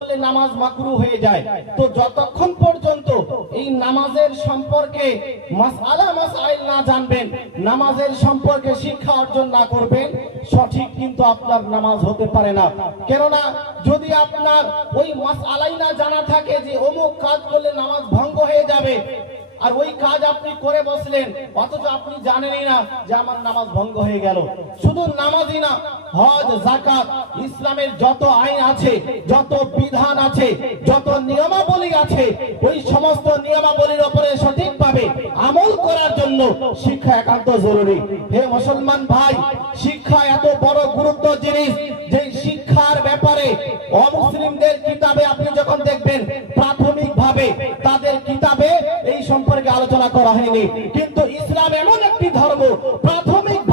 নামাজ মাকরু হয়ে যায়। তো যতক্ষণ পর্যন্ত এই নামাজের সম্পর্কে না জানবেন, নামাজের সম্পর্কে শিক্ষা অর্জন না করবেন, সঠিক কিন্তু আপনার নামাজ হতে পারে না। কেননা যদি আপনার ওই না জানা থাকে যে অমুক কাজ করলে নামাজ ভঙ্গ হয়ে যাবে, আর ওই কাজ আপনি করে বসলেন, অথচ আপনি জানেনই না যে আমার নামাজ ভঙ্গ হয়ে গেল। শুধু নামাজই না হজ জাকাত ইসলামের যত আইন আছে, যত বিধান আছে, যত নিয়মাবলী আছে, ওই সমস্ত নিয়মাবলীর উপরে সঠিকভাবে আমল করার জন্য শিক্ষা একান্ত জরুরি। হে মুসলমান ভাই, শিক্ষা এত বড় গুরুত্ব জিনিস, যে শিক্ষার ব্যাপারে অমুসলিমদের কিতাবে আপনি যখন দেখবেন, প্রাথমিকভাবে তাদের কিতাবে এই সম্পর্কে আলোচনা করা হয়নি। কিন্তু ইসলাম এমন একটি ধর্ম প্রাথমিকভাবে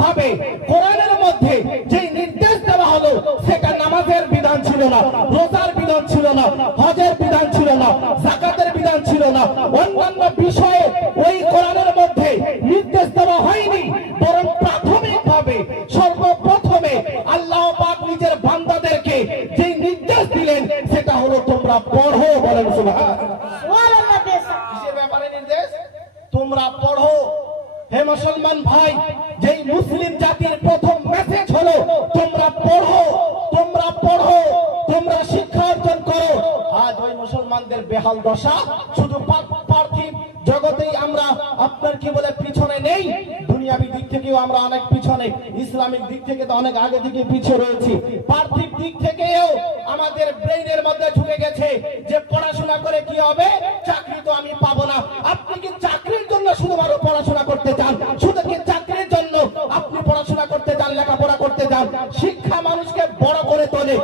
অনেক আগে থেকে পিছিয়ে রয়েছি। পার্থিব দিক থেকেও আমাদের ব্রেইনের মধ্যে ঢুকে গেছে যে পড়াশোনা করে কি হবে? চাকরি তো আমি পাবো না। আপনি কি চাকরির জন্য শুধুমাত্র পড়াশোনা করতে চান? শুধু কি চাকরির জন্য আপনি পড়াশোনা করতে চান, লেখাপড়া করতে চান? শিক্ষা মানুষকে বড় করে তোলে।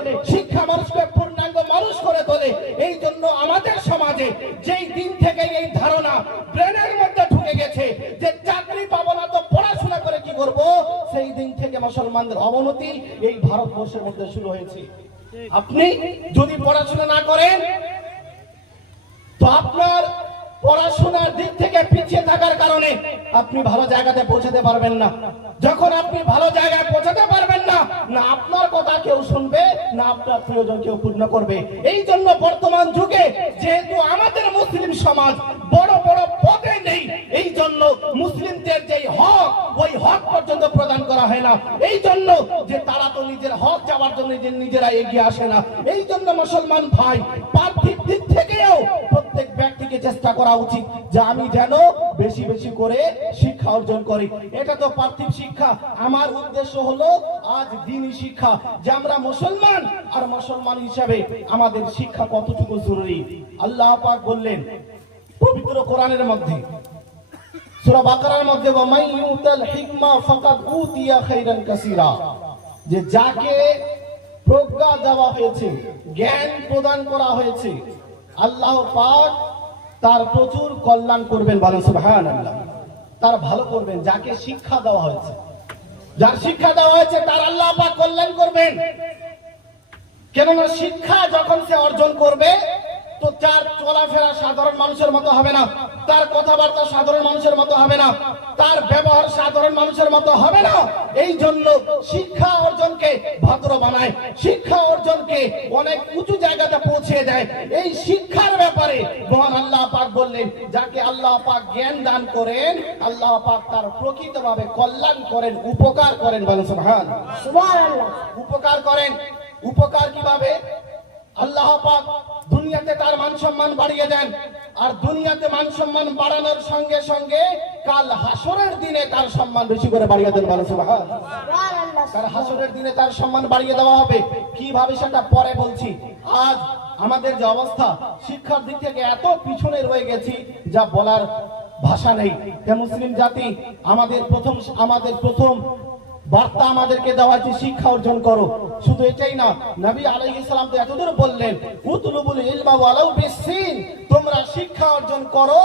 মুসলমানদের অবনতি এই ভারতবর্ষের মধ্যে শুরু হয়েছে। আপনি যদি পড়াশোনা না করেন তো আপনার কারণে আপনি ভালো জায়গাতে পৌঁছাতে পারবেন না। যখন আপনি ভালো জায়গায় পৌঁছাতে পারবেন না না আপনার কথা কেউ শুনবে, না আপনার প্রয়োজন কেউ পূর্ণ করবে। এই জন্য বর্তমান যুগে যেহেতু আমাদের মুসলিম সমাজ বড় বড় পদে নেই, এই জন্য মুসলিমদের যেই হক, ওই হক পর্যন্ত প্রদান করা হয় না। এই জন্য যে তারা তো নিজের হক যাওয়ার জন্য নিজের নিজেরা এগিয়ে আসে না। এই জন্য মুসলমান ভাই, পার্থিব দিক থেকেও প্রত্যেক ব্যক্তিকে চেষ্টা করা উচিত যে আমি যেন বেশি বেশি করে শিক্ষা অর্জন করি। এটা তো পার্থিব শিক্ষা। আমার উদ্দেশ্য হলো, আজ দিনই শিক্ষা যে আমরা মুসলমান আর মুসলমান হিসাবে আমাদের শিক্ষা কতটুকু জরুরি। আল্লাহ পাক বললেন, পবিত্র কোরআনের মধ্যে, সূরা বাকারার মধ্যে ওয়ামাই ইউতাল হিকমা ফাকাদ উতিয়া খাইরান কাসীরা। যে যাকে প্রজ্ঞা দেওয়া হয়েছে, জ্ঞান প্রদান করা হয়েছে, আল্লাহ পাক তার প্রচুর কল্যাণ করবেন বলেন, সুবহানাল্লাহ। তার ভালো করবেন, যাকে শিক্ষা দেওয়া হয়েছে। যার শিক্ষা দেওয়া হয়েছে, তার আল্লাহ পাক কল্যাণ করবেন। কেননা শিক্ষা যখন সে অর্জন করবে তো তার চলাফেরা সাধারণ মানুষের মতো হবে না তার কথাবার্তা সাধারণ মানুষের মতো হবে না তার ব্যবহার সাধারণ মানুষের মতো হবে না এই জন্য শিক্ষা অর্জনকে ভদ্র বানায় শিক্ষা অর্জনকে অনেক উঁচু জায়গাতে পৌঁছে দেয়। এই শিক্ষার ব্যাপারে মহান আল্লাহ পাক বললেন যাকে আল্লাহ পাক জ্ঞান দান করেন আল্লাহ পাক তার প্রকৃতভাবে কল্যাণ করেন উপকার করেন বলেন সুবহান উপকার করেন। উপকার কীভাবে? আল্লাহ পাক দুনিয়াতে তার মান সম্মান বাড়িয়ে দেন। আর দুনিয়াতে মান সম্মান বাড়ানোর সঙ্গে সঙ্গে কাল হাসরের দিনে তার সম্মান বেশি করে বাড়িয়ে দেন সুবহান। তার হাসরের দিনে তার সম্মান বাড়িয়ে দেওয়া হবে। কীভাবে সেটা পরে বলছি। আজ আমাদের যে অবস্থা শিক্ষার দিক থেকে এত পিছনে রয়ে গেছি যা বলার ভাষা নেই। যে মুসলিম জাতি আমাদের প্রথম আমাদের প্রথম বার্তা আমাদেরকে দেওয়া হয়েছে, শিক্ষা অর্জন করো। শুধু এটাই না, নবী আলাইহিস সালাম তো এতদূর বললেন, উতলুবুল ইলমা ওয়ালাউ বিসিন তোমরা শিক্ষা অর্জন করো,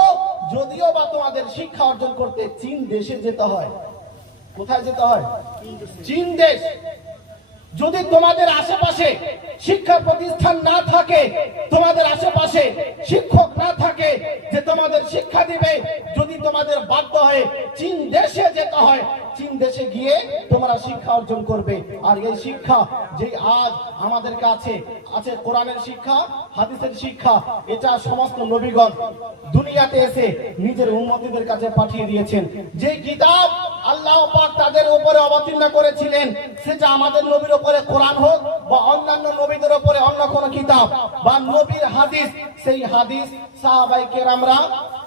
যদিও বা তোমাদের শিক্ষা অর্জন করতে চীন দেশে যেতে হয়। কোথায় যেতে হয়? চীন দেশ। যদি তোমাদের আশেপাশে শিক্ষা প্রতিষ্ঠান না থাকে, তোমাদের আশেপাশে শিক্ষক না থাকে যে তোমাদের শিক্ষা দিবে, যদি তোমাদের বাধ্য হয়ে চীন দেশে যেতে হয় চীন দেশে গিয়ে তোমরা শিক্ষা অর্জন করবে। আর এই শিক্ষা যে আজ আমাদের কাছে আছে, কোরআনের শিক্ষা, হাদিসের শিক্ষা, এটা সমস্ত নবীগণ দুনিয়াতে এসে নিজের উন্মতিদের কাছে পাঠিয়ে দিয়েছেন। যে কিতাব আল্লাহ পাক তাদের উপরে অবতীর্ণ করেছিলেন, সেটা আমাদের নবীর উপরে কোরআন হোক বা অন্যান্য নবীদের উপরে অন্য কোন কিতাব বা নবীর হাদিস, সেই হাদিস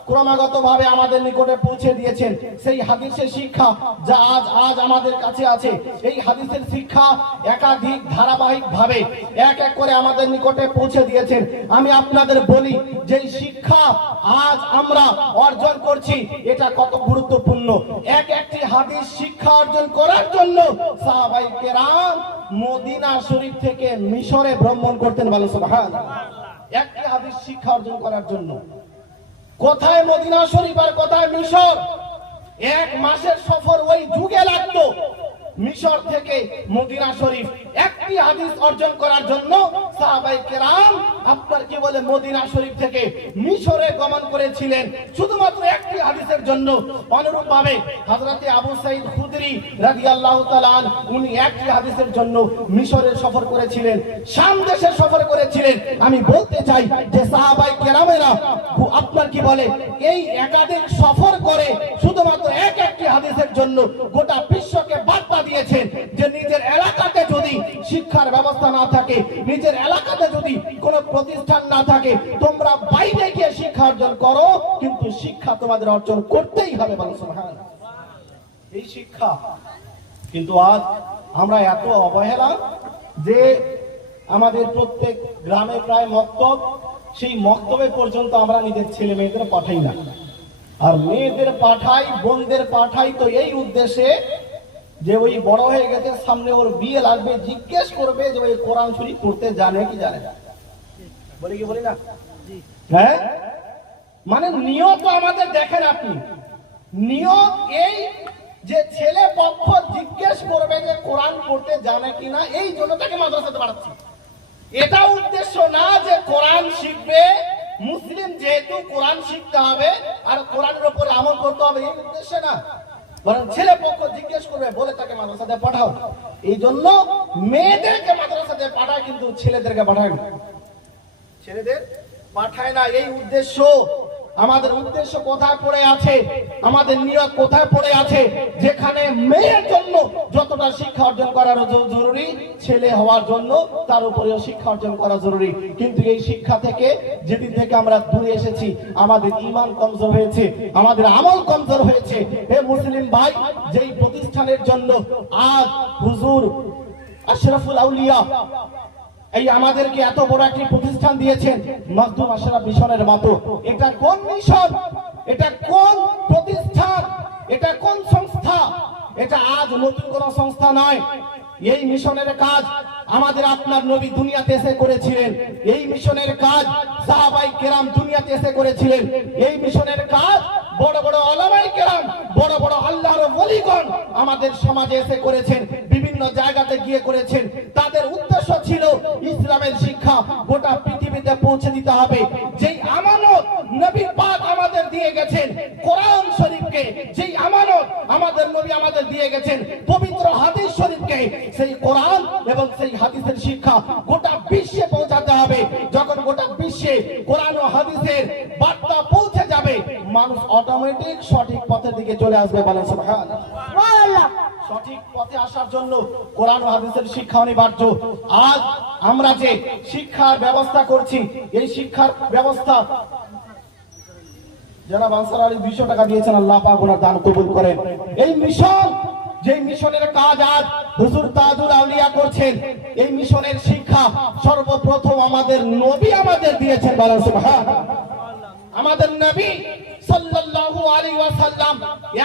ক্রমাগত ভাবে আমাদের নিকটে পৌঁছে দিয়েছেন। সেই হাদিসের শিক্ষা যা আজ আজ আমাদের কাছে আছে। এই হাদিসের শিক্ষা একাধিক ধারাবাহিক ভাবে এক এক করে আমাদের নিকটে পৌঁছে দিয়েছেন। আমি আপনাদের বলি যে শিক্ষা আজ আমরা অর্জন করছি, এটা কত গুরুত্বপূর্ণ। এক একটি হাদিস শিক্ষা অর্জন করার জন্য সাহাবাই কেরাম মদিনা শরীফ থেকে মিশরে ভ্রমণ করতেন একটি হাদিস শিক্ষা অর্জন করার জন্য। কোথায় মদিনা শরীফ আর কোথায় মিশর? এক মাসের সফর ওই যুগে লাগতো। মিশর থেকে মদিনা শরীফ একটি হাদিস অর্জন করার জন্য সাহাবাই কেরাম আপনার কি বলে মদিনা শরীফ থেকে মিশরে গমন করেছিলেন? শুধুমাত্র একটি হাদিসের জন্য অনুরূপ ভাবে হযরতে আবু সাইদ খুদরি রাদিয়াল্লাহু তাআলা আন, উনি একটি হাদিসের জন্য মিশরের সফর করেছিলেন শাম দেশে সফর করেছিলেন। আমি বলতে চাই যে সাহাবাই কেরামেরা আপনার কি বলে এই একাধিক সফর করে শুধুমাত্র এক হাদিসের জন্য গোটা বিশ্বকে বার্তা দিয়েছেন যে নিজের এলাকাতে যদি শিক্ষার ব্যবস্থা না থাকে, নিজের এলাকাতে যদি কোনো প্রতিষ্ঠান না থাকে, তোমরা বাইরে গিয়ে শিক্ষা অর্জন করো, কিন্তু শিক্ষা তোমাদের অর্জন করতেই হবে সুবহানাল্লাহ। এই শিক্ষা কিন্তু আজ আমরা এত অবহেলা যে আমাদের প্রত্যেক গ্রামে প্রায় মক্তব, সেই মক্তবে পর্যন্ত আমরা নিজের ছেলে মেয়েদের পাঠাই না আর মেয়েদের পাঠাই বোনদের পাঠাই তো এই উদ্দেশ্যে যে ওই বড় হয়ে গেছে সামনে ওর বিয়ে লাগবে জিজ্ঞেস করবে যে ওই কোরআন শরীফ পড়তে জানে কি জানে না। বলি কি বলি না? হ্যাঁ? মানে নিয়ত আমাদের দেখেন আপনি। নিয়ত এই যে ছেলে পক্ষ জিজ্ঞেস করবে যে কোরআন পড়তে জানে কিনা এই জন্য তাকে মাদ্রাসাতে পাঠাচ্ছি। এটা উদ্দেশ্য না যে কোরআন শিখবে মুসলিম যেহেতু কোরআন শিখতে হবে আর কোরআনের উপরে আমল করতে হবে, এই উদ্দেশ্যে না। বরং ছেলে পক্ষ জিজ্ঞেস করবে, বলে তাকে মাদ্রাসাতে পাঠাও। এই জন্য মেয়েদেরকে মাদ্রাসাতে পাঠায়, কিন্তু ছেলেদেরকে পাঠায় না। ছেলেদের পাঠায় না, এই উদ্দেশ্য। আমাদের উদ্দেশ্য কোথায় পড়ে আছে, আমাদের নিয়ত কোথায় পড়ে আছে, যেখানে মেয়ের জন্য যতটা শিক্ষা অর্জন করা জ- জরুরি, ছেলে হওয়ার জন্য তার উপরেও শিক্ষা অর্জন করা জরুরি। কিন্তু এই শিক্ষা থেকে, যেদিন থেকে আমরা দূরে এসেছি, আমাদের ইমান কমজোর হয়েছে, আমাদের আমল কমজোর হয়েছে। হে মুসলিম ভাই, যেই প্রতিষ্ঠানের জন্য আজ হুজুর আশরাফুল আউলিয়া এই আমাদেরকে এত বড় একটি প্রতিষ্ঠান দিয়েছেন মখদুম আশরাফ মিশনের মতো। এটা কোন মিশন? এটা কোন প্রতিষ্ঠান? এটা কোন সংস্থা? এটা আজ নতুন কোন সংস্থা নয়। এই মিশনের কাজ আমাদের আপনার নবী দুনিয়াতে এসে করেছিলেন। এই মিশনের কাজ সাহাবাই কেরাম দুনিয়াতে এসে করেছিলেন। এই মিশনের কাজ বড় বড় আলামাই কেরাম, বড় বড় আল্লাহর ওলিগণ আমাদের সমাজে এসে করেছেন। বিভিন্ন জায়গাতে গিয়ে করেছেন। তাদের উদ্দেশ্য ছিল ইসলামের শিক্ষা। গোটা পৃথিবীতে পৌঁছে দিতে হবে। যেই আমানত নবী পাক আমাদের দিয়ে গেছেন কোরআন শরীফকে যেই আমানত আমাদের নবী আমাদের দিয়ে গেছেন পবিত্র হাদিস শরীফকে সেই কোরআন এবং সেই হাদিসের শিক্ষা গোটা বিশ্বে পৌঁছাতে হবে। যখন গোটা বিশ্বে কোরআন ও হাদিসের বার্তা পৌঁছে যাবে মানুষ অটোমেটিক সঠিক পথের দিকে চলে আসবে বলেন সুবহানাল্লাহ। সঠিক পথে আসার জন্য কোরআন হাদিসের শিক্ষা অনিবার্য। আজ আমরা যে শিক্ষার ব্যবস্থা করছি, এই শিক্ষার ব্যবস্থা যারা বানসার আলী দুইশো টাকা দিয়েছেন, আল্লাহ পাক ওনার দান কবুল করেন। এই মিশন যে মিশনের কাজ আজ হুজুর তাজুল আউলিয়া করছেন, এই মিশনের শিক্ষা সর্বপ্রথম আমাদের নবী আমাদের দিয়েছেন, বলেন সুবহানাল্লাহ। আমাদের নবী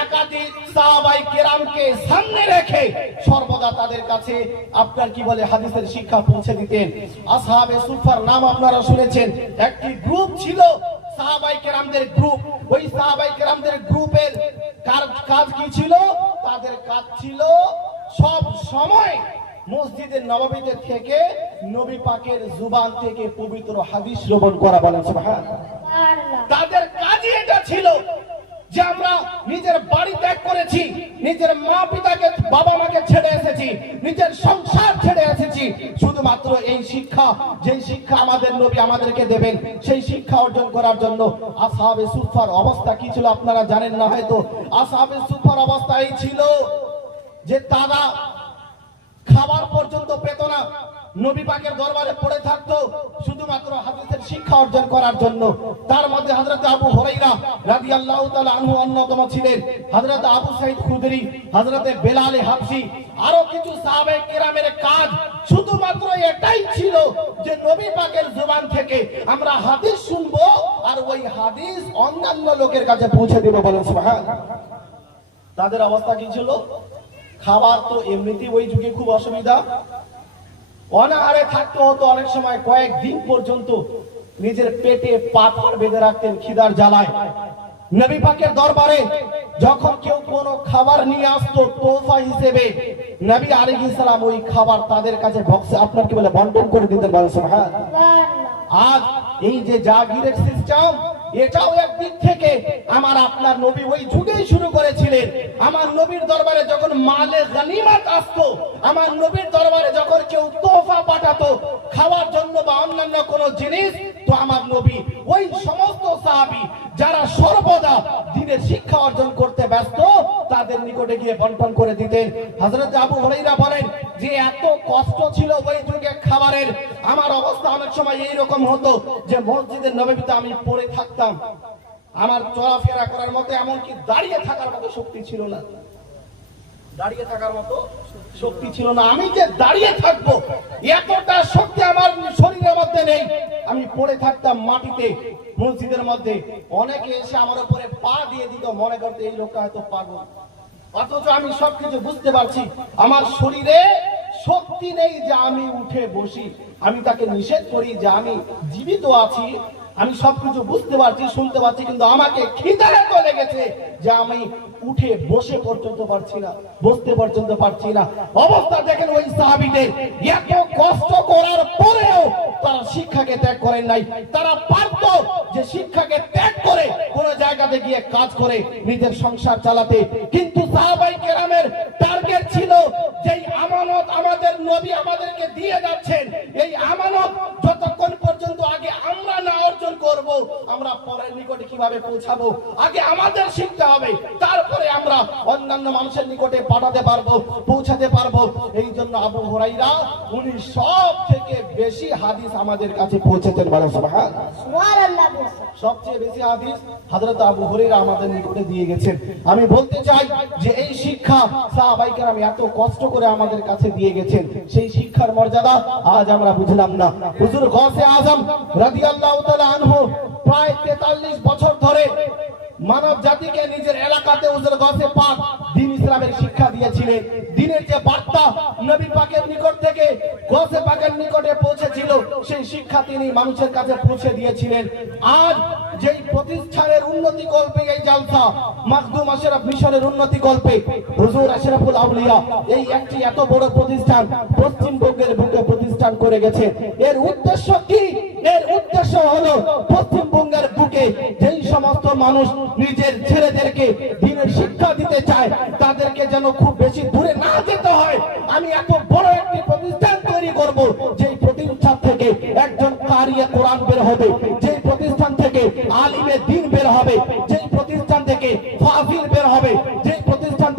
একাধিক সাহাবাই কেরামকে সামনে রেখে সর্বদা তাদের কাছে আপনার কি বলে হাদিসের শিক্ষা পৌঁছে দিতেন। আসহাবে সুফার নাম আপনারা শুনেছেন। একটি গ্রুপ ছিল সাহাবাই কেরামদের গ্রুপ। ওই সাহাবাই কেরামদের গ্রুপের কাজ কি ছিল? তাদের কাজ ছিল সব সময় মসজিদের নবাবিতে থেকে নবী পাকের জুবান থেকে পবিত্র হাদিস শ্রবণ করা বলেন তাদের কাজই এটা ছিল যে আমরা নিজের বাড়ি ত্যাগ করেছি নিজের মা পিতাকে বাবা মাকে ছেড়ে এসেছি নিজের সংসার ছেড়ে এসেছি। শুধুমাত্র এই শিক্ষা যেই শিক্ষা আমাদের নবী আমাদেরকে দেবেন সেই শিক্ষা অর্জন করার জন্য আসাবে সুফার অবস্থা কি ছিল আপনারা জানেন না হয়তো? আসাবে সুফার অবস্থা এই ছিল যে তারা খাবার পর্যন্ত পেত না নবী পাকের দরবারে পড়ে থাকতো, শুধুমাত্র হাদিসের শিক্ষা অর্জন করার জন্য। তার মধ্যে হযরত আবু হুরাইরা রাদিয়াল্লাহু তাআলা আনহু অন্যতম ছিলেন। হযরত আবু সাঈদ খুদরি, হযরত বেলাল হাবশি আরও কিছু সাহাবে কেরামের কাজ শুধুমাত্র এটাই ছিল যে নবী পাকের জবান থেকে আমরা হাদিস শুনব আর ওই হাদিস অন্যান্য লোকের কাছে পৌঁছে দেব বলেন সুবহানাল্লাহ। তাদের অবস্থা কি ছিল? খাবার তো এমনিতেই ওই যুগে খুব অসুবিধা। অনাহারে থাকতে হতো অনেক সময়, কয়েকদিন পর্যন্ত নিজের পেটে পাথর বেঁধে রাখতেন খিদার জ্বালায়। নবী পাকের দরবারে যখন কেউ কোনো খাবার নিয়ে আসতো তোফা হিসেবে, নবী আলাইহিস সালাম ওই খাবার তাদের কাছে বক্সে আপনার কি বলে বন্টন করে দিতেন বলেন হ্যাঁ আজ এই যে জাগিরের সিস্টেম এটাও একদিক থেকে আমার আপনার নবী ওই যুগেই শুরু করেছিলেন। আমার নবীর দরবারে যখন মালে গানিমাত আসতো, আমার নবীর দরবারে যখন কেউ তোফা পাঠাতো, খাওয়ার জন্য বা অন্যান্য কোনো জিনিস, তো আমার নবী ওই সমস্ত সাহাবী যারা সর্বদা দিনের শিক্ষা অর্জন করতে ব্যস্ত, তাদের নিকটে গিয়ে বন্টন করে দিতেন। হযরত আবু হুরাইরা বলেন, যে এত কষ্ট ছিল ওই যুগে খাবারের, আমার অবস্থা অনেক সময় এই রকম হতো যে মসজিদের নবীতে আমি পড়ে থাকতাম। আমার চলাফেরা করার মতো, এমনকি দাঁড়িয়ে থাকার মতো শক্তি ছিল না। দাঁড়িয়ে থাকার মতো শক্তি ছিল না। আমি যে দাঁড়িয়ে থাকব, এতটা শক্তি আমার শরীরের মধ্যে নেই। আমি পড়ে থাকতাম মাটিতে মসজিদের মধ্যে অনেকে এসে আমার উপরে পা দিয়ে দিত, মনে করতে এই লোকটা হয়তো পাগল। অথচ আমি সবকিছু বুঝতে পারছি, আমার শরীরে শক্তি নেই যে আমি উঠে বসি। আমি তাকে নিষেধ করি যে আমি জীবিত আছি, আমি সবকিছু বুঝতে পারছি, শুনতে পারছি, কিন্তু আমাকে খিদে এত লেগেছে যে আমি উঠে বসে পর্যন্ত পারছি না, বসতে পর্যন্ত পারছি না। অবস্থা দেখেন ওই সাহাবিদের, এত কষ্ট করার পরেও তারা শিক্ষাকে ত্যাগ করেন নাই। তারা পারত যে শিক্ষাকে ত্যাগ করে কোন জায়গাতে গিয়ে কাজ করে নিজের সংসার চালাতে। কিন্তু সাহাবাই কেরামের টার্গেট ছিল যেই আমানত আমাদের নবী আমাদেরকে দিয়ে যাচ্ছেন। এই আমানত যতক্ষণ পর্যন্ত আগে আমরা না অর্জন করব, আমরা পরের নিকটে কীভাবে পৌঁছাবো? আগে আমাদের শিখতে হবে, তারপরে আমরা অন্যান্য মানুষের নিকটে পাঠাতে পারব, পৌঁছাতে পারব। এই জন্য আবু হুরাইরা উনি সব থেকে বেশি হাদিস আমাদের কাছে পৌঁছেছেন বলে সুবহান। সবচেয়ে বেশি হাদিস হযরত আবু হুরাইরা আমাদের নিকটে দিয়ে গেছেন। আমি বলতে চাই যে এই শিক্ষা সাহাবায়ে কেরাম এত কষ্ট করে আমাদের কাছে দিয়ে গেছেন সেই শিক্ষার মর্যাদা আজ আমরা বুঝলাম না। হুজুর গৌসে আজম রাদিয়াল্লাহু তাআলা আনহু প্রায় 43 বছর ধরে মানব জাতিকে নিজের এলাকাতে হুজুর গৌসে পাক দিন ইসলামের শিক্ষা দিয়েছিলেন। দিনের যে বার্তা নবী পাকের নিকট থেকে গৌসে পাকের নিকটে পৌঁছেছিল, সেই শিক্ষা তিনি মানুষের কাছে পৌঁছে দিয়েছিলেন। আজ যেই প্রতিষ্ঠানের উন্নতি কল্পে এই জালসা মাকদুম আশরাফ মিশনের উন্নতি কল্পে, হুজুর আশরাফুল আউলিয়া, এই একটি এত বড় প্রতিষ্ঠান পশ্চিমবঙ্গের বুকে প্রতিষ্ঠান করে গেছে। এর উদ্দেশ্য কি? এর উদ্দেশ্য হলো পশ্চিমবঙ্গের বুকে যেই সমস্ত মানুষ নিজের ছেলেদেরকে দিনের শিক্ষা দিতে চায়, তাদেরকে যেন খুব বেশি দূরে না যেতে হয়। আমি এত বড় একটি প্রতিষ্ঠান তৈরি করব, যেই প্রতিষ্ঠান থেকে একজন কারিয়া কোরআন বের হবে, যেই প্রতিষ্ঠান থেকে আলিমে দিন বের হবে, যেই প্রতিষ্ঠান থেকে ফাজিল বের হবে, যেই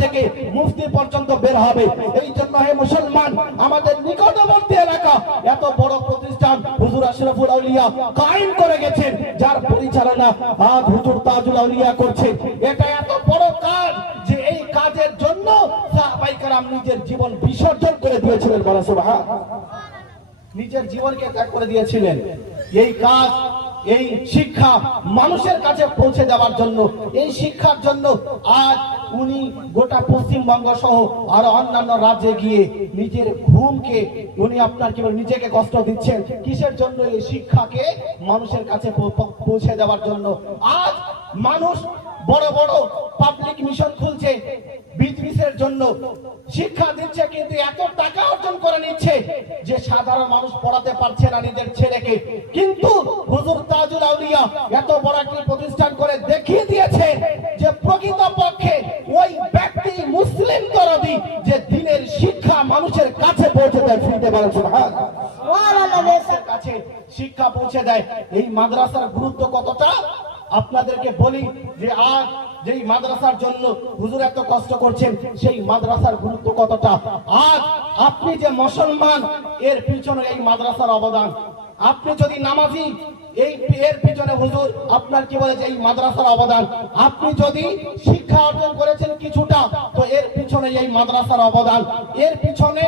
থেকে মুফতি পর্যন্ত বের হবে। এই জন্য হে মুসলমান, আমাদের নিকটবর্তী এলাকা, এত বড় প্রতিষ্ঠান হুজুর আশরাফুল আউলিয়া কায়েম করে গেছেন, যার পরিচালনা আজ হুজুর তাজুল আউলিয়া করছে। এটা এত বড় কাজ যে এই কাজের জন্য সাহাবাই কারাম নিজের জীবন বিসর্জন করে দিয়েছিলেন, বলা সুবহান। নিজের জীবনকে ত্যাগ করে দিয়েছিলেন। এই কাজ, এই শিক্ষা মানুষের কাছে পৌঁছে দেওয়ার জন্য, এই শিক্ষার জন্য আজ উনি গোটা পশ্চিমবঙ্গ সহ আরও অন্যান্য রাজ্যে গিয়ে নিজের ঘুমকে উনি আপনার কি বলে, নিজেকে কষ্ট দিচ্ছেন। কিসের জন্য এই শিক্ষাকে মানুষের কাছে পৌঁছে দেওয়ার জন্য? আজ মানুষ বড় বড় পাবলিক মিশন খুলছে। বিজনেসের জন্য শিক্ষা দিচ্ছে কিন্তু এত টাকা অর্জন করে নিচ্ছে যে সাধারণ মানুষ পড়াতে পারছে না নিজের ছেলেকে। কিন্তু হুজুর তাজুল আউলিয়া এত বড় একটি প্রতিষ্ঠান করে দেখিয়ে দিয়েছে যে প্রকৃত পক্ষে ওই ব্যক্তি মুসলিম দরদি যে দিনের শিক্ষা মানুষের কাছে পৌঁছে দেয় ফিরতে পারে কাছে শিক্ষা পৌঁছে দেয়। এই মাদ্রাসার গুরুত্ব কতটা? আপনাদেরকে বলি যে আজ যেই মাদ্রাসার জন্য হুজুর এত কষ্ট করছেন, সেই মাদ্রাসার গুরুত্ব কতটা? আজ আপনি যে মুসলমান, এর পিছনে এই মাদ্রাসার অবদান। আপনি যদি নামাজি এই এর পিছনে হুজুর আপনার কি বলে এই মাদ্রাসার অবদান? আপনি যদি শিক্ষা অর্জন করেছেন কিছুটা, তো এর পিছনে এই মাদ্রাসার অবদান। এর পিছনে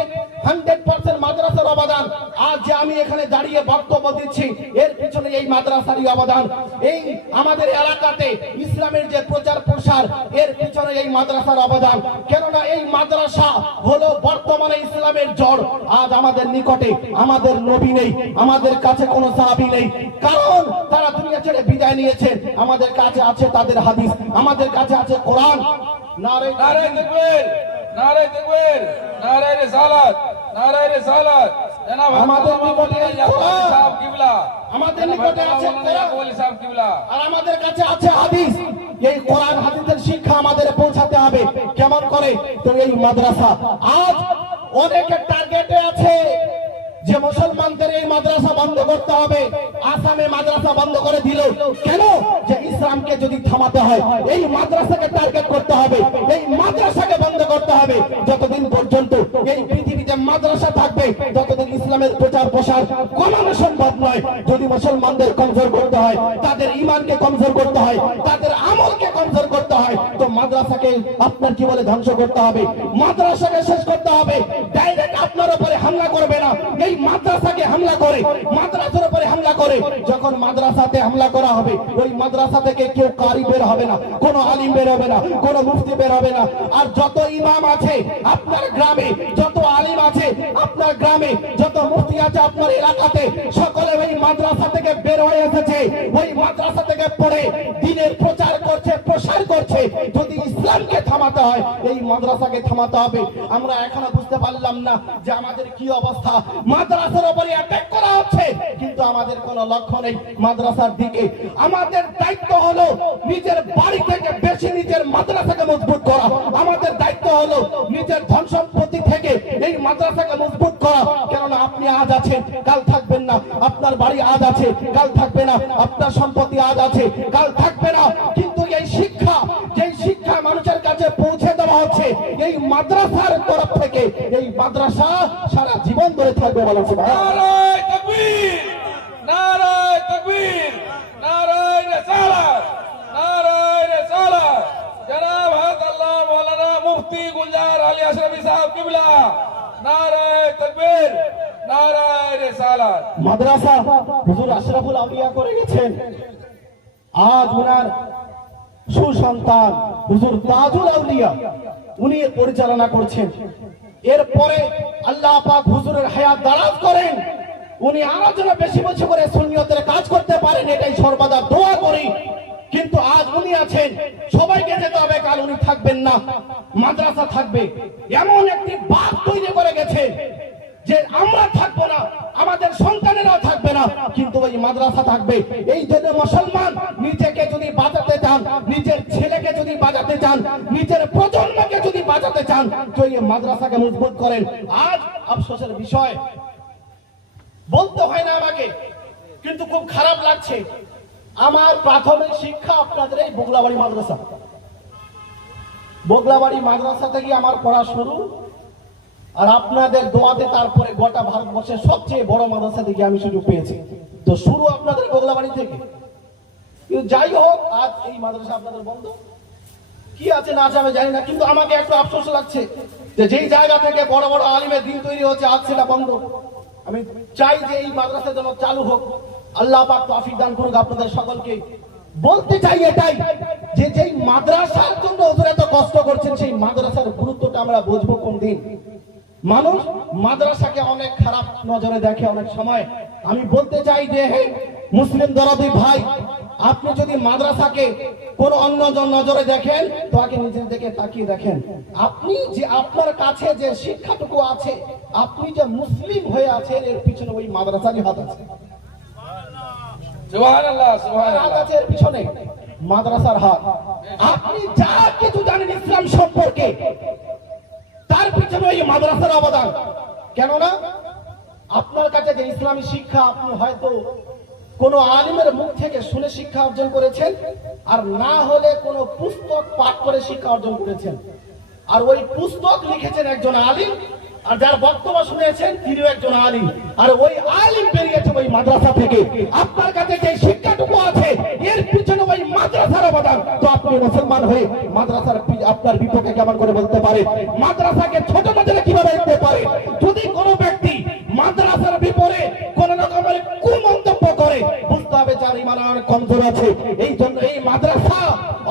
হান্ড্রেড পার্সেন্ট মাদ্রাসার অবদান। আজ যে আমি এখানে দাঁড়িয়ে বক্তব্য দিচ্ছি, এর পিছনে এই মাদ্রাসারই অবদান। এই আমাদের এলাকাতে ইসলামের যে প্রচার প্রসার, এর পিছনে এই মাদ্রাসার অবদান। কেননা এই মাদ্রাসা হলো বর্তমানে ইসলামের জড়। আজ আমাদের নিকটে আমাদের নবী নেই, আমাদের কাছে কোনো সাহাবি নেই। কারণ তারা দুনিয়া ছেড়ে বিদায় নিয়েছেন আমাদের কাছে আছে তাদের হাদিস আমাদের কাছে আছে কোরআন। নারে নারায় তকবীর নারায় তকবীর নারায় রিসালাত নারায় রিসালাত। জনাব আমাদের নিকটে ইয়াকুব সাহেব কিবলা। আমাদের নিকটে আছে কোরআন। সাহেব কিবলা। আর আমাদের কাছে আছে হাদিস। এই কোরআন হাদিসের শিক্ষা আমাদের পৌঁছাতে হবে। কেমন করে? তো এই মাদ্রাসা। আজ অনেকের টার্গেটে আছে। যে মুসলমানদের এই মাদ্রাসা বন্ধ করতে হবে, আসামে মাদ্রাসা বন্ধ করে দিল। কেন? যে ইসলামকে যদি থামাতে হয়, এই মাদ্রাসাকে টার্গেট করতে হবে, এই মাদ্রাসাকে বন্ধ করতে হবে। যতদিন পর্যন্ত এই পৃথিবীতে মাদ্রাসা থাকবে, ততদিন ইসলামের প্রচার প্রসার কমানো সম্ভব নয়। যদি মুসলমানদের কমজোর করতে হয়, তাদের ইমানকে কমজোর করতে হয়, তাদের আমলকে কমজোর করতে হয়, তো মাদ্রাসাকে আপনার কি বলে ধ্বংস করতে হবে? মাদ্রাসাকে শেষ করতে হবে। ডাইরেক্ট আপনার উপরে হামলা করবে না। এই মাদ্রাসাকে হামলা করে, মাদ্রাসার উপরে হামলা করে। যখন মাদ্রাসাতে হামলা করা হবে, ওই মাদ্রাসা থেকে কেউ কারি বের হবে না, কোনো আলিম বের হবে না, কোনো মুফতি বের হবে না। আর যত ইমাম আছে, আপনার গ্রামে, যত আলিম আছে, আপনার গ্রামে, যত মুফতি আছে আপনার এলাকাতে। সকলে ওই মাদ্রাসা থেকে বের হয়ে এসেছে। ওই মাদ্রাসা থেকে পড়ে দিনের প্রচার করছে, প্রসার করছে। যদি ইসলামকে থামাতে হয়, এই মাদ্রাসাকে থামাতে হবে। আমরা এখনও বুঝতে পারলাম না যে আমাদের কি অবস্থা। মাদ্রাসার উপরে অ্যাটাক করা হচ্ছে, কিন্তু আমাদের কোনো লক্ষ্য নেই মাদ্রাসার দিকে। আমাদের দায়িত্ব হলো নিজের বাড়ি থেকে বেশি নিজের মাদ্রাসাকে মজবুত করা। আমাদের দায়িত্ব হলো নিজের ধন সম্পত্তি থেকে এই মাদ্রাসাকে মজবুত করা। কেননা আপনি আজ আছেন, কাল থাকবেন না। আপনার বাড়ি আজ আছে, কাল থাকবে না। আপনার সম্পত্তি আজ আছে, কাল থাকবে না। কিন্তু এই শিক্ষা, যেই শিক্ষা মানুষের কাছে পৌঁছে দেওয়া হচ্ছে, এই মাদ্রাসার তরফ থেকে, এই মাদ্রাসা সারা জীবন ধরে থাকবে বলা নারায় নারায় নারায় তকবীর। মাদ্রাসা হুজুর আশরাফুল আউলিয়া করে গেছেন। আজ ওনার সুসন্তান হুজুর তাজুল আউলিয়া, উনি পরিচালনা করছেন। এরপরে আল্লাহ পাক হুজুরের হায়াত দারাজ করেন। উনি আরও যেন বেশি বেশি করে সুন্নিয়তের কাজ করতে পারেন, এটাই সর্বদা দোয়া করি। কিন্তু আজ উনি আছেন, সবাইকে যেতে হবে, কাল উনি থাকবেন না। মাদ্রাসা থাকবে, এমন একটি বাদ তৈরি করে গেছে যে আমরা থাকব না, আমাদের সন্তানেরা থাকবে না, কিন্তু ওই মাদ্রাসা থাকবে। এই জন্য মুসলমান নিজেকে যদি বাঁচাতে চান, নিজের ছেলেকে যদি বাঁচাতে চান, নিজের প্রজন্মকে যদি বাঁচাতে চান, তো এই মাদ্রাসাকে মজবুত করেন। আজ আফসোসের বিষয়। বলতে হয় না আমাকে, কিন্তু খুব খারাপ লাগছে। আমার প্রাথমিক শিক্ষা আপনাদের এই বগলাবাড়ি মাদ্রাসা। বগলাবাড়ি মাদ্রাসা থেকে আমার পড়া শুরু আর আপনাদের দোয়াতে তারপরে গোটা ভারতবর্ষের সবচেয়ে বড় মাদ্রাসা থেকে আমি সুযোগ পেয়েছি। তো শুরু আপনাদের বগলাবাড়ি থেকে। কিন্তু যাই হোক, আজ এই মাদ্রাসা আপনাদের বন্ধ। কি আছে না আছে আমি জানি না, কিন্তু আমাকে একটু আফসোস লাগছে যে যেই জায়গা থেকে বড় বড় আলিমের দিন তৈরি হচ্ছে, আজ সেটা বন্ধ। আমি চাই যে এই মাদ্রাসা যেন চালু হোক। আল্লাহ পাক তৌফিক দান করুক আপনাদের সকলকে। বলতে চাই এটাই যে যেই মাদ্রাসার জন্য ওদের এত কষ্ট করছেন, সেই মাদ্রাসার গুরুত্বটা আমরা বুঝব কোন দিন। মানুষ মাদ্রাসাকে অনেক খারাপ নজরে দেখে অনেক সময়। আমি বলতে চাই যে হে মুসলিম দরদি ভাই আপনি যদি মাদ্রাসাকে কোন অন্য নজরে দেখেন তো আগে নিজের দিকে তাকিয়ে দেখেন। আপনি যে আপনার কাছে যে শিক্ষাটুকু আছে আপনি যে মুসলিম হয়ে আছেন এর পিছনে ওই মাদ্রাসারই হাত আছে। হাত আছে এর পিছনে মাদ্রাসার হাত। আপনি যা কিছু জানেন ইসলাম সম্পর্কে তার পিছনে ওই মাদ্রাসার অবদান। কেননা, আপনার কাছে যে ইসলামী শিক্ষা আপনি হয়তো কোন আলিমের মুখ থেকে শুনে শিক্ষা অর্জন করেছেন, আর না হলে কোন পুস্তক পাঠ করে শিক্ষা অর্জন করেছেন। আর ওই পুস্তক লিখেছেন একজন আলিম, আর যার বক্তব্য শুনেছেন তিনিও একজন আলিম। আর ওই আলিম বেরিয়েছে ওই মাদ্রাসা থেকে। আপনার কাছে যে শিক্ষাটুকু আছে, এর মাদ্রাসার অবদান। তো আপনি মুসলমান হয়ে মাদ্রাসার আপনার বিপক্ষে কেমন করে বলতে পারে? মাদ্রাসাকে ছোট নজরে কীভাবে দেখতে পারে? যদি কোনো ব্যক্তি মাদ্রাসার বিপরে কোন রকমের কুমন্তব্য করে, বুঝতে হবে যার ইমান কমজোর আছে। এই জন্য এই মাদ্রাসা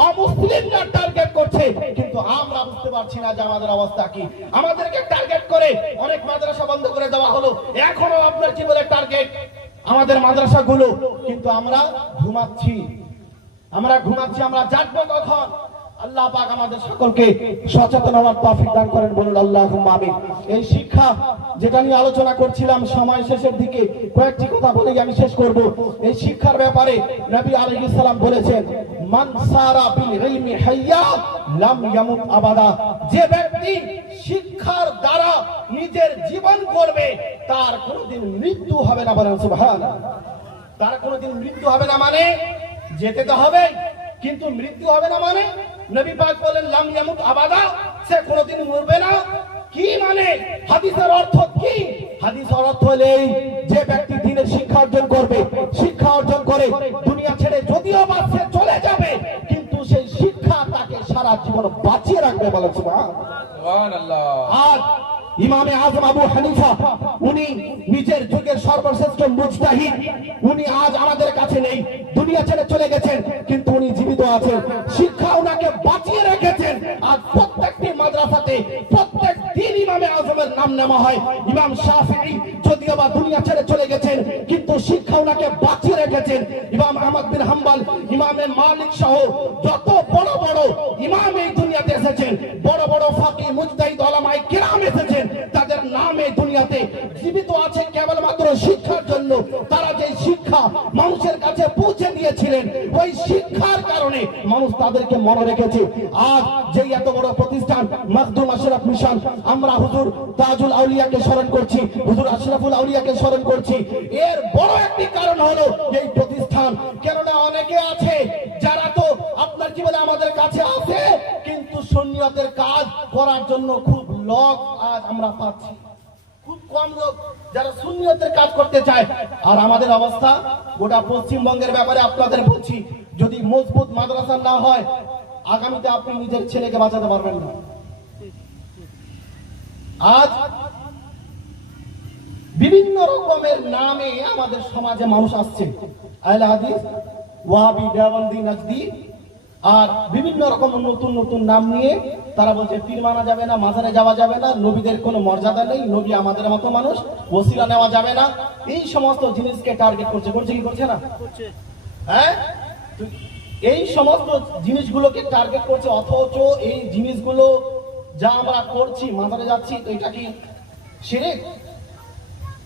অমুসলিমরা টার্গেট করছে। কিন্তু আমরা বুঝতে পারছি না যে আমাদের অবস্থা কি। আমাদেরকে টার্গেট করে অনেক মাদ্রাসা বন্ধ করে দেওয়া হলো। এখনও আপনার জীবনের টার্গেট আমাদের মাদ্রাসাগুলো। কিন্তু আমরা ঘুমাচ্ছি। আমরা ঘুমাচ্ছি, আমরা জাগবো কখন? আল্লাহ পাক আমাদের সকলকে সচেতন হওয়ার তৌফিক দান করেন, বলুন আল্লাহ আমিন। এই শিক্ষা যেটা নিয়ে আলোচনা করছিলাম সময় শেষের দিকে, কয়েকটি কথা বলে আমি শেষ করব। এই শিক্ষার ব্যাপারে নবী আলাইহিস সালাম বলেছেন, মান সারা বিল ইলমি হাইয়া লাম ইয়ামুত আবাদা। যে ব্যক্তি শিক্ষার দ্বারা নিজের জীবন করবে, তার কোনোদিন মৃত্যু হবে না বলেন সুবহানাল্লাহ। তার কোনোদিন মৃত্যু হবে না মানে যেতে তো হবে কিন্তু মৃত্যু হবে না মানে? নবী পাক বলেন লাম ইয়ামুত আবাদা সে কোনোদিন মরবে না। কি মানে? হাদিসের অর্থ কি? হাদিসের অর্থ হলে এই, যে ব্যক্তি দিনের শিক্ষা অর্জন করবে শিক্ষা অর্জন করে দুনিয়া ছেড়ে যদিও বা সে চলে যাবে কিন্তু সেই শিক্ষা তাকে সারা জীবন বাঁচিয়ে রাখবে বলে সুবহানাল্লাহ। সুবহানাল্লাহ। আজ ইমামে আজম আবু হানিফা, উনি নিজের যুগের সর্বশ্রেষ্ঠ মুজতাহিদ। উনি আজ আমাদের কাছে নেই, দুনিয়া ছেড়ে চলে গেছেন, কিন্তু উনি জীবিত আছেন। শিক্ষা ওনাকে বাঁচিয়ে রেখেছেন। আজ প্রত্যেকটি মাদ্রাসাতে প্রত্যেক দিন ইমামে আজমের নাম নেওয়া হয়। ইমাম শাফিঈ যদিও বা দুনিয়া ছেড়ে চলে গেছেন, কিন্তু শিক্ষা ওনাকে বাঁচিয়ে রেখেছেন। ইমাম আহমদ বিন হাম্বল, ইমামে মালিক সহ যত বড় বড় ইমাম এই দুনিয়াতে এসেছেন, বড় বড় ফাকি, মুজতাহিদ, ওলামায়ে কিরাম এসেছেন, তাদের নাম এই দুনিয়াতে জীবিত আছে কেবলমাত্র শিক্ষার জন্য। তারা যে শিক্ষা মানুষের কাছে পৌঁছে দিয়েছিলেন, ওই শিক্ষার কারণে মানুষ তাদেরকে মনে রেখেছে। আজ যে এত বড় প্রতিষ্ঠান মাকদুম আশরাফ মিশন। আমরা হুজুর তাজুল আউলিয়াকে স্মরণ করছি, হুজুর আশরাফুল আউলিয়াকে স্মরণ করছি। এর বড় একটি কারণ হলো এই প্রতিষ্ঠান। কেননা অনেকে আছে যারা তো আপনার জীবনে আমাদের কাছে আছে, কিন্তু সুন্নিয়তের কাজ করার জন্য খুব লোক আজ আমরা পাচ্ছি। খুব কম লোক যারা সুন্নিয়তের কাজ করতে চায়। আর আমাদের অবস্থা গোটা পশ্চিমবঙ্গের ব্যাপারে আপনাদের বলছি, যদি মজবুত মাদ্রাসা না হয় আগামীতে আপনি নিজের ছেলেকে বাঁচাতে পারবেন না। আজ বিভিন্ন রকমের নামে আমাদের সমাজে মানুষ আসছে। আহলে হাদিস ওয়াহাবি দেওবন্দি নাজদি আর বিভিন্ন রকম নতুন নতুন নাম নিয়ে তারা বলছে পীর মানা যাবে না মাজারে যাওয়া যাবে না নবীদের কোনো মর্যাদা নেই নবী আমাদের মতো মানুষ ওসিলা নেওয়া যাবে না। এই সমস্ত জিনিসকে টার্গেট করছে। করছে কি? করছে না? হ্যাঁ? এই সমস্ত জিনিসগুলোকে টার্গেট করছে, অথচ এই জিনিসগুলো যা আমরা করছি মাজারে যাচ্ছি, তো এটা কি শিরিক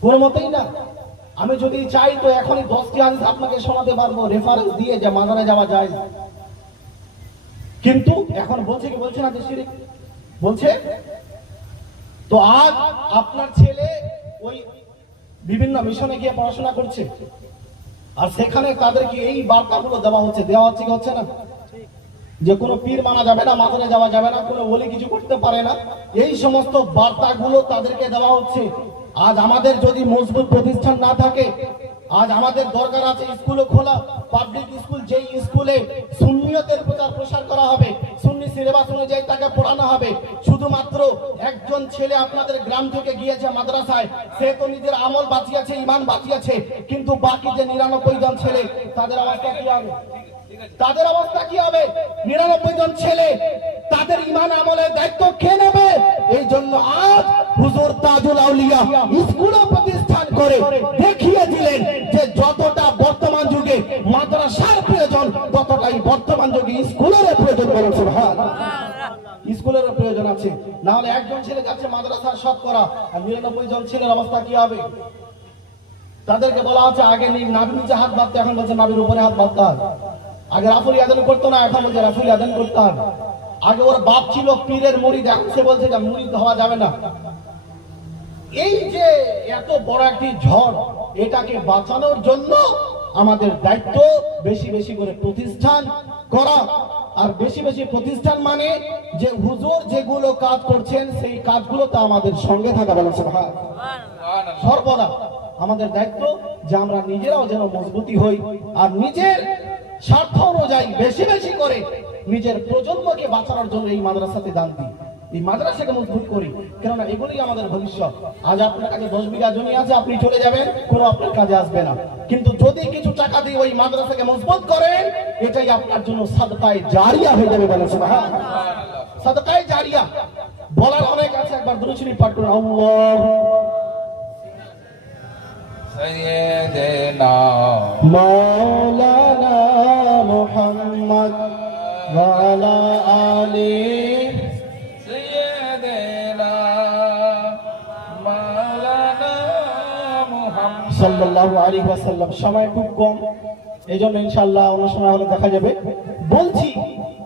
কোনো মতেই না। আমি যদি চাই, তো এখনই দশটি হাদিস আপনাকে শোনাতে পারব। রেফারেন্স দিয়ে যে মাজারে যাওয়া যায়। কিন্তু এখন বলছে কি, বলছে না যে বলছে, তো আজ আপনার ছেলে ওই বিভিন্ন মিশনে গিয়ে পড়াশোনা করছে। আর সেখানে তাদেরকে এই বার্তাগুলো দেওয়া হচ্ছে। দেওয়া হচ্ছে কি হচ্ছে না? যে কোনো পীর মানা যাবে না মাথানে যাওয়া যাবে না, কোনো বলি কিছু করতে পারে না। এই সমস্ত বার্তাগুলো তাদেরকে দেওয়া হচ্ছে। আজ আমাদের যদি মজবুত প্রতিষ্ঠান না থাকে আজ আমাদের দরকার আছে স্কুলও খোলা পাবলিক স্কুল যেই স্কুলে সুন্নিয়তের প্রচার প্রসার করা হবে, সুন্নি সিলেবাস অনুযায়ী তাকে পড়ানো হবে, শুধুমাত্র একজন ছেলে আপনাদের গ্রাম থেকে গিয়েছে মাদ্রাসায়, সে তো নিজের আমল বাঁচিয়েছে, ইমান বাঁচিয়েছে, কিন্তু বাকি যে নিরানব্বই জন ছেলে, তাদের অবস্থা কি হবে? তাদের অবস্থা কি হবে? নিরানব্বই জন ছেলে, তাদের ইমান আমলের দায়িত্ব কে নেবে? এই জন্য আজ হুজুর তাজুল আউলিয়া স্কুলে প্রতিষ্ঠান করে দেখিয়ে দিলেন যে যতটা বর্তমান যুগে মাদ্রাসার প্রয়োজন এই বর্তমান যুগে স্কুলের প্রয়োজন বলেন সুবহানাল্লাহ। স্কুলের প্রয়োজন আছে। না হলে একজন ছেলে যাচ্ছে মাদ্রাসার সব করা আর নিরানব্বই জন ছেলের অবস্থা কি হবে? তাদেরকে বলা হচ্ছে, আগে নাবির নিচে হাত বাঁধতে। এখন বলছে নাবির উপরে হাত বাঁধতে হবে আগে রাফুল আদান করতো না, এখন বলছে, রাফুল আদান করতে হবে আগে ওর বাপ ছিল পীরের মুড়ি দেখছে বলছে যে মুড়ি হওয়া যাবে না। এই যে এত বড় একটি ঝড় এটাকে বাঁচানোর জন্য আমাদের দায়িত্ব বেশি বেশি করে প্রতিষ্ঠান করা। আর বেশি বেশি প্রতিষ্ঠান মানে যে হুজুর যেগুলো কাজ করছেন সেই কাজগুলো কাজগুলোতে আমাদের সঙ্গে থাকা বলেন সর্বদা আমাদের দায়িত্ব যে আমরা নিজেরাও যেন মজবুতি হই আর নিজের স্বার্থ অনুযায়ী বেশি বেশি করে নিজের প্রজন্মকে বাঁচানোর জন্য এই মাদ্রাসাতে দান দিই। এই মাদ্রাসাকে মজবুত করি কেননা এগুলি আমাদের ভবিষ্যৎ আজ আপনার কাছে দশ বিঘা জমি আছে আপনি চলে যাবেন কোনো আপনার কাজে আসবে না কিন্তু যদি কিছু টাকা দিয়ে ওই মাদ্রাসাকে মজবুত করেন এটাই আপনার জন্য সাদকায় জারিয়া হয়ে যাবে বলে সুবহান সুবহানাল্লাহ। সাদকায় জারিয়া বলার অনেক আছে একবার দুরুশরীফ পাঠ করুন আল্লাহ سيدنا مولانا محمد وعلى آله সাল্লাহ আলী ওয়াসাল্লাম। সময় খুব কম। এই জন্য ইনশাল্লাহ অন্য সময় হলে দেখা যাবে। বলছি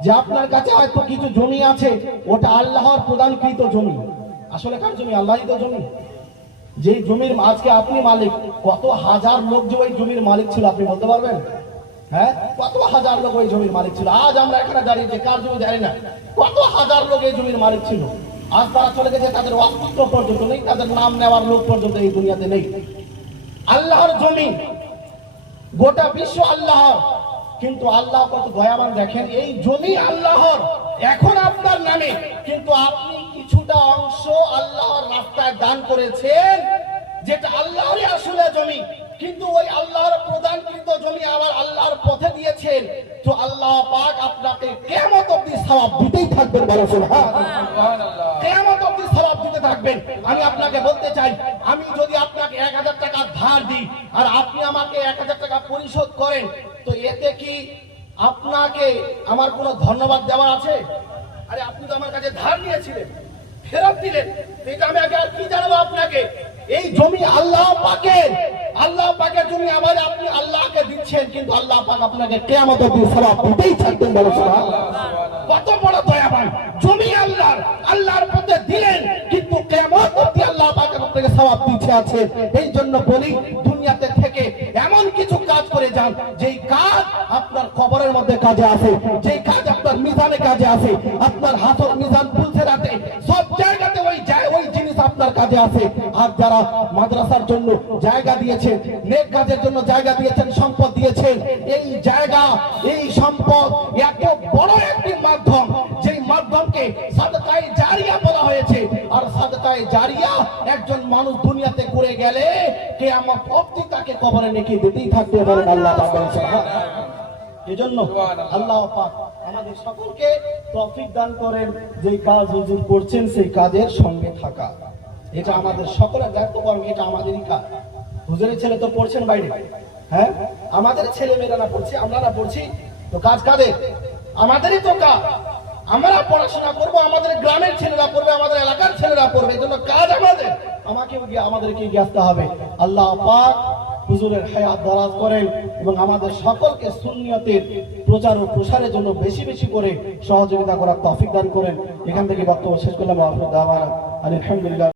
যে আপনার কাছে হয়তো কিছু জমি আছে, ওটা আল্লাহর প্রদানকৃত জমি। আসলে কার জমি? আল্লাহই তো জমি। যেই জমির আজকে আপনি মালিক, কত হাজার লোক যে ওই জমির মালিক ছিল, আপনি বলতে পারবেন? হ্যাঁ? কত হাজার লোক ওই জমির মালিক ছিল? আজ আমরা এখানে দাঁড়িয়েছি কার জমি জানি না। কত হাজার লোক এই জমির মালিক ছিল? আজ তারা চলে গেছে, তাদের অস্তিত্ব পর্যন্ত নেই, তাদের নাম নেওয়ার লোক পর্যন্ত এই দুনিয়াতে নেই। আল্লাহর জমি। গোটা বিশ্ব আল্লাহর। কিন্তু আল্লাহ কত দয়াবান দেখেন, এই জমি আল্লাহর। এখন আপনার নামে। কিন্তু আপনি কিছুটা অংশ আল্লাহর রাস্তায় দান করেছেন, যেটা আল্লাহরই আসলে জমি। কিন্তু ওই আল্লাহর প্রদানকৃত জমি আবার আল্লাহর পথে দিয়েছেন। তো আল্লাহ পাক আপনাকে কেমন অব্দি সওয়াব দিতেই থাকবেন বলো সুবহানাল্লাহ। সুবহানাল্লাহ। কেয়ামত অবধি থাকবেন। আমি আপনাকে বলতে চাই, আমি যদি আপনাকে এক হাজার টাকা ধার দিই, আর আপনি আমাকে এক হাজার টাকা পরিশোধ করেন, তো এতে কি আপনাকে আমার কোনো ধন্যবাদ দেওয়া আছে? আরে, আপনি তো আমার কাছে ধার নিয়েছিলেন, ফেরত দিলেন। এটা আমি আগে আর কি জানাব আপনাকে? এই জমি আল্লাহ পাকের। আল্লাহ পাকের জমি আবার আপনি আল্লাহকে দিচ্ছেন, কিন্তু আল্লাহ পাক আপনাকে কেয়ামত অবধি সওয়াব দিতেই থাকবেন, বলো কত বড় দয়াবান। জমি আল্লাহর আল্লাহর পথে দিলেন, কিন্তু কেমন অব্দি আল্লাহ পাক আপনাকে সওয়াব দিচ্ছে আছে। এই জন্য বলি, দুনিয়াতে থেকে এমন কিছু কাজ করে যান, যেই কাজ আপনার কবরের মধ্যে কাজে আসে, যেই কাজ আপনার মিজানে কাজে আসে, আপনার হাসর মিজান তুলছে রাতে সব জায়গাতে ওই যায় ওই জিনিস আপনার কাজে আসে আর যারা মাদ্রাসার জন্য জায়গা দিয়েছেন, নেক কাজের জন্য জায়গা দিয়েছেন, সম্পদ দিয়েছেন, এই জায়গা, এই সম্পদ এত বড় একটি মাধ্যম, যেই মাধ্যমকে সাদকায়ে জারিয়া বলা হয়েছে আর সাদকায়ে জারিয়া একজন মানুষ দুনিয়াতে করে গেলে কে আমার অব্দি তাকে কবরে নেকি দিতেই থাকতে পারেন আল্লাহ বলেছেন। এজন্য আল্লাহ পাক আমাদের সকলকে তৌফিক দান করেন, যেই কাজ হুজুর করছেন সেই কাজের সঙ্গে থাকা। এটা আমাদের সকলের দায়িত্ব কর্ম এটা আমাদেরই কাজ। হুজুরের ছেলে তো পড়ছেন বাইরে। হ্যাঁ? আমাদের ছেলে মেয়েরা না পড়ছি, আমরা না পড়ছি, তো কাজ কাদের? আমাদেরই তো কাজ। আমরা পড়াশোনা করব, আমাদের গ্রামের ছেলেরা পড়বে, আমাদের এলাকার ছেলেরা পড়বে এই জন্য কাজ আমাদের। আমাকে আমাদেরকে এগিয়ে আসতে হবে। আল্লাহ পাক হুজুরের হায়াত দারাজ করেন এবং আমাদের সকলকে সুন্নিয়তের প্রচার ও প্রসারের জন্য বেশি বেশি করে সহযোগিতা করার তফিক দান করেন। এখান থেকে বক্তব্য শেষ করলাম। আলহামদুলিল্লাহ।